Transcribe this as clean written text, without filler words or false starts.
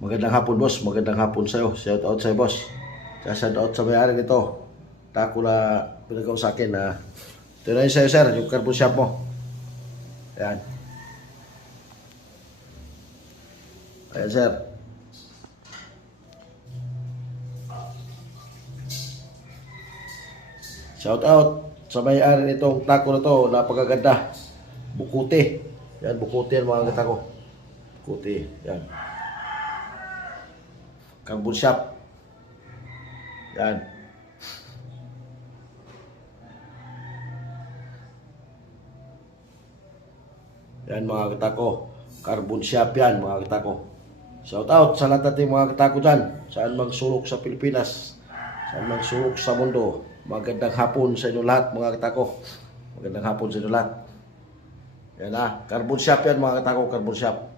Magandang hapon, boss. Magandang hapon sa'yo. Shout out sa'yo, boss. Shout out sa may-ari nito. Tako na pinagawa sa akin na ito na yun sa'yo, sir. Yung carbon shop mo. Ayan. Ayan, sir. Shout out sa may-ari nitong tako na to. Napakaganda. Bukuti. Yan, bukuti yan mga kata ko. Bukuti. Yan. Carbon shop. Yan. Yan mga katako. Carbon shop yan mga katako. Shout out sa lahat natin mga katako dyan. Saan mang sulok sa Pilipinas. Saan mang sulok sa mundo. Magandang hapon sa inyo lahat mga katako. Magandang hapon sa inyo lahat. Yan carbon shop yan mga katako. Carbon shop.